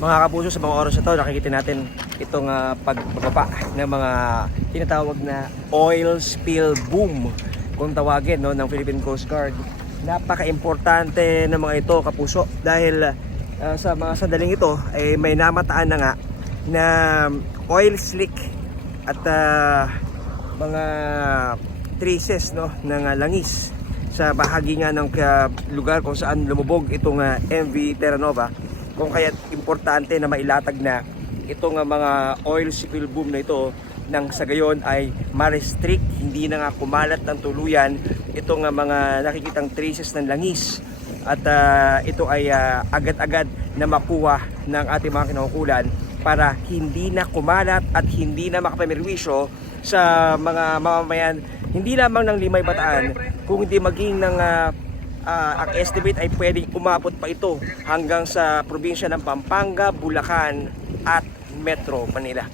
Mga kapuso, sa mga oras na to, nakikita natin itong uh, pagbaba ng mga tinatawag na oil spill boom kung tawagin no, ng Philippine Coast Guard. Napaka-importante ng mga ito, kapuso, dahil uh, sa mga sandaling ito ay may namataan na nga na oil slick at uh, mga traces no, ng uh, langis sa bahagi nga ng uh, lugar kung saan lumubog itong uh, MV Terranova kung kaya importante na mailatag na itong uh, mga oil spill boom na ito nang sa gayon ay ma-restrict, hindi na nga kumalat ng tuluyan itong uh, mga nakikitang traces ng langis. At uh, ito ay uh, agad-agad na makuha ng ating mga kinukulan para hindi na kumalat at hindi na makapamirwisyo sa mga mamamayan hindi lamang ng Limay Bataan kung hindi maging ng uh, uh, ang estimate ay pwedeng umabot pa ito hanggang sa probinsya ng Pampanga, Bulacan at Metro Manila.